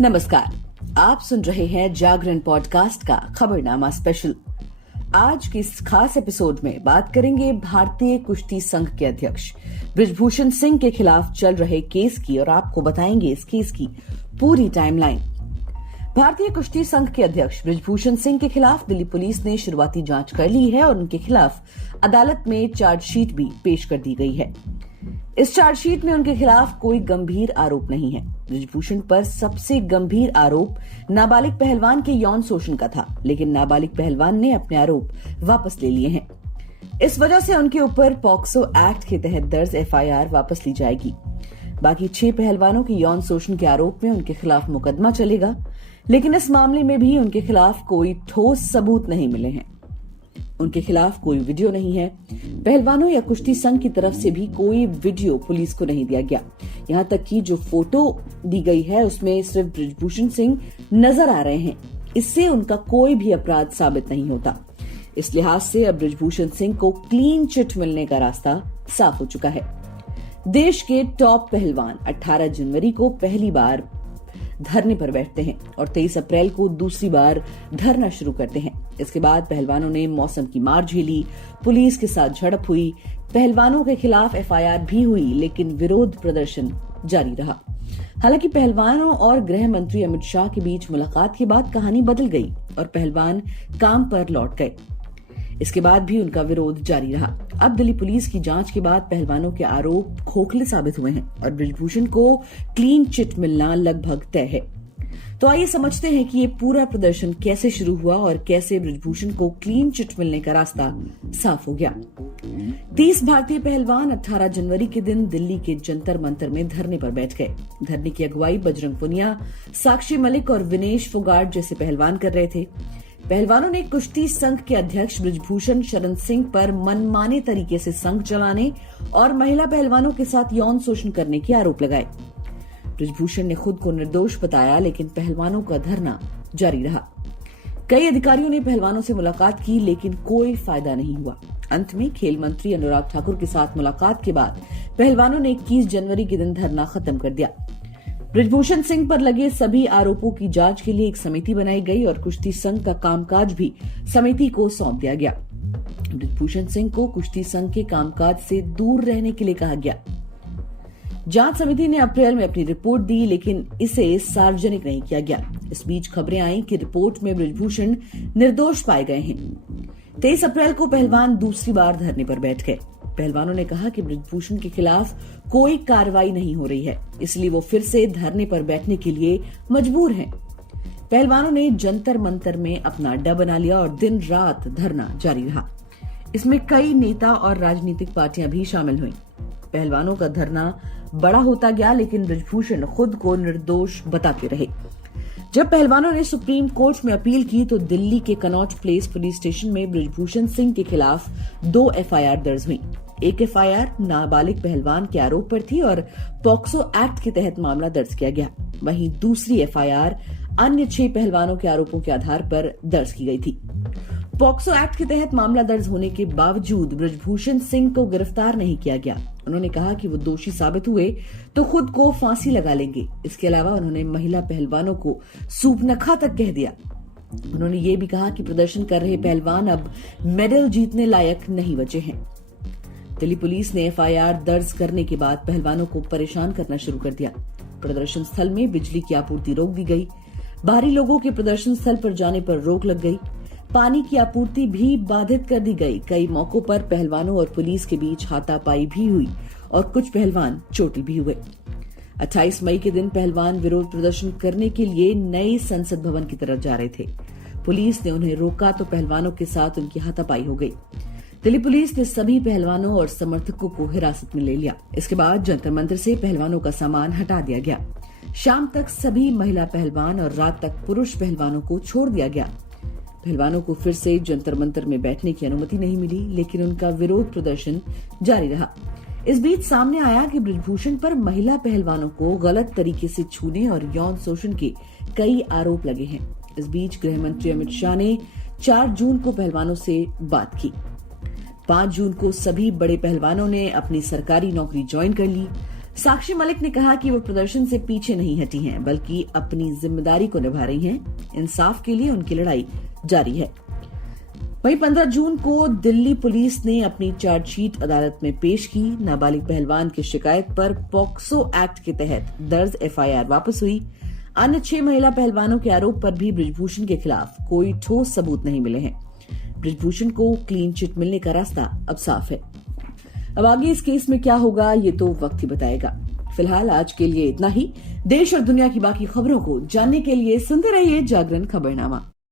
नमस्कार, आप सुन रहे हैं जागरण पॉडकास्ट का खबरनामा स्पेशल। आज के इस खास एपिसोड में बात करेंगे भारतीय कुश्ती संघ के अध्यक्ष बृजभूषण सिंह के खिलाफ चल रहे केस की और आपको बताएंगे इस केस की पूरी टाइमलाइन। भारतीय कुश्ती संघ के अध्यक्ष बृजभूषण सिंह के खिलाफ दिल्ली पुलिस ने शुरुआती जांच कर ली है और उनके खिलाफ अदालत में चार्जशीट भी पेश कर दी गई है। इस चार्जशीट में उनके खिलाफ कोई गंभीर आरोप नहीं है। बृजभूषण पर सबसे गंभीर आरोप नाबालिग पहलवान के यौन शोषण का था, लेकिन नाबालिग पहलवान ने अपने आरोप वापस ले लिए हैं। इस वजह से उनके ऊपर पॉक्सो एक्ट के तहत दर्ज एफआईआर वापस ली जाएगी। बाकी 6 पहलवानों के यौन शोषण के आरोप में उनके खिलाफ मुकदमा चलेगा, लेकिन इस मामले में भी उनके खिलाफ कोई ठोस सबूत नहीं मिले हैं। उनके खिलाफ कोई वीडियो नहीं है। पहलवानों या कुश्ती संघ की तरफ से भी कोई वीडियो पुलिस को नहीं दिया गया। यहाँ तक कि जो फोटो दी गई है उसमें सिर्फ बृजभूषण सिंह नजर आ रहे हैं। इससे उनका कोई भी अपराध साबित नहीं होता। इस लिहाज से अब बृजभूषण सिंह को क्लीन चिट मिलने का रास्ता साफ हो चुका है। देश के टॉप पहलवान 18 जनवरी को पहली बार धरने पर बैठते हैं और 23 अप्रैल को दूसरी बार धरना शुरू करते हैं। इसके बाद पहलवानों ने मौसम की मार झेली, पुलिस के साथ झड़प हुई, पहलवानों के खिलाफ एफआईआर भी हुई, लेकिन विरोध प्रदर्शन जारी रहा। हालांकि पहलवानों और गृह मंत्री अमित शाह के बीच मुलाकात के बाद कहानी बदल गई और पहलवान काम पर लौट गए। इसके बाद भी उनका विरोध जारी रहा। अब दिल्ली पुलिस की जांच के बाद पहलवानों के आरोप खोखले साबित हुए हैं और बृजभूषण को क्लीन चिट मिलना लगभग तय है। तो आइए समझते हैं कि ये पूरा प्रदर्शन कैसे शुरू हुआ और कैसे बृजभूषण को क्लीन चिट मिलने का रास्ता साफ हो गया। 30 भारतीय पहलवान 18 जनवरी के दिन दिल्ली के जंतर मंतर में धरने पर बैठ गए। धरने की अगुवाई बजरंग पुनिया, साक्षी मलिक और विनेश फोगाट जैसे पहलवान कर रहे थे। पहलवानों ने कुश्ती संघ के अध्यक्ष बृजभूषण शरण सिंह पर मनमाने तरीके से संघ चलाने और महिला पहलवानों के साथ यौन शोषण करने के आरोप लगाए। बृजभूषण ने खुद को निर्दोष बताया, लेकिन पहलवानों का धरना जारी रहा। कई अधिकारियों ने पहलवानों से मुलाकात की, लेकिन कोई फायदा नहीं हुआ। अंत में खेल मंत्री अनुराग ठाकुर के साथ मुलाकात के बाद पहलवानों ने 21 जनवरी के दिन धरना खत्म कर दिया। बृजभूषण सिंह पर लगे सभी आरोपों की जांच के लिए एक समिति बनाई गई और कुश्ती संघ का कामकाज भी समिति को सौंप दिया गया। बृजभूषण सिंह को कुश्ती संघ के कामकाज से दूर रहने के लिए कहा गया। जांच समिति ने अप्रैल में अपनी रिपोर्ट दी, लेकिन इसे सार्वजनिक नहीं किया गया। इस बीच खबरें आई कि रिपोर्ट में बृजभूषण निर्दोष पाए गए हैं। 23 अप्रैल को पहलवान दूसरी बार धरने पर बैठ गए। पहलवानों ने कहा कि बृजभूषण के खिलाफ कोई कार्रवाई नहीं हो रही है, इसलिए वो फिर से धरने पर बैठने के लिए मजबूर हैं। पहलवानों ने जंतर मंतर में अपना अड्डा बना लिया और दिन रात धरना जारी रहा। इसमें कई नेता और राजनीतिक पार्टियां भी शामिल हुईं। पहलवानों का धरना बड़ा होता गया, लेकिन बृजभूषण खुद को निर्दोष बताते रहे। जब पहलवानों ने सुप्रीम कोर्ट में अपील की तो दिल्ली के कनॉट प्लेस पुलिस स्टेशन में बृजभूषण सिंह के खिलाफ 2 एफआईआर दर्ज हुई। एक एफआईआर नाबालिग पहलवान के आरोप पर थी और पॉक्सो एक्ट के तहत मामला दर्ज किया गया। वहीं दूसरी एफआईआर अन्य 6 पहलवानों के आरोपों के आधार पर दर्ज की गई थी। पॉक्सो एक्ट के तहत मामला दर्ज होने के बावजूद बृजभूषण सिंह को गिरफ्तार नहीं किया गया। उन्होंने कहा कि वो दोषी साबित हुए तो खुद को फांसी लगा लेंगे। इसके अलावा उन्होंने महिला पहलवानों को सूपनखा तक कह दिया। उन्होंने ये भी कहा कि प्रदर्शन कर रहे पहलवान अब मेडल जीतने लायक नहीं बचे हैं। दिल्ली पुलिस ने एफआईआर दर्ज करने के बाद पहलवानों को परेशान करना शुरू कर दिया। प्रदर्शन स्थल में बिजली की आपूर्ति रोक दी गई। बाहरी लोगों के प्रदर्शन स्थल पर जाने पर रोक लग गई। पानी की आपूर्ति भी बाधित कर दी गई। कई मौकों पर पहलवानों और पुलिस के बीच हाथापाई भी हुई और कुछ पहलवान चोटिल भी हुए। 28 मई के दिन पहलवान विरोध प्रदर्शन करने के लिए नए संसद भवन की तरफ जा रहे थे। पुलिस ने उन्हें रोका तो पहलवानों के साथ उनकी हाथापाई हो गई। दिल्ली पुलिस ने सभी पहलवानों और समर्थकों को हिरासत में ले लिया। इसके बाद जंतर मंतर से पहलवानों का सामान हटा दिया गया। शाम तक सभी महिला पहलवान और रात तक पुरुष पहलवानों को छोड़ दिया गया। पहलवानों को फिर से जंतर मंतर में बैठने की अनुमति नहीं मिली, लेकिन उनका विरोध प्रदर्शन जारी रहा। इस बीच सामने आया कि बृजभूषण पर महिला पहलवानों को गलत तरीके से छूने और यौन शोषण के कई आरोप लगे हैं। इस बीच गृह मंत्री अमित शाह ने 4 जून को पहलवानों से बात की। 5 जून को सभी बड़े पहलवानों ने अपनी सरकारी नौकरी ज्वाइन कर ली। साक्षी मलिक ने कहा कि वो प्रदर्शन से पीछे नहीं हटी हैं, बल्कि अपनी जिम्मेदारी को निभा रही हैं। इंसाफ के लिए उनकी लड़ाई जारी है। वहीं 15 जून को दिल्ली पुलिस ने अपनी चार्जशीट अदालत में पेश की। नाबालिग पहलवान की शिकायत पर पॉक्सो एक्ट के तहत दर्ज एफआईआर वापस हुई। अन्य 6 महिला पहलवानों के आरोप पर भी बृजभूषण के खिलाफ कोई ठोस सबूत नहीं मिले हैं। बृजभूषण को क्लीन चिट मिलने का रास्ता अब साफ है। अब आगे इस केस में क्या होगा ये तो वक्त ही बताएगा। फिलहाल आज के लिए इतना ही। देश और दुनिया की बाकी खबरों को जानने के लिए सुनते रहिए जागरण खबरनामा।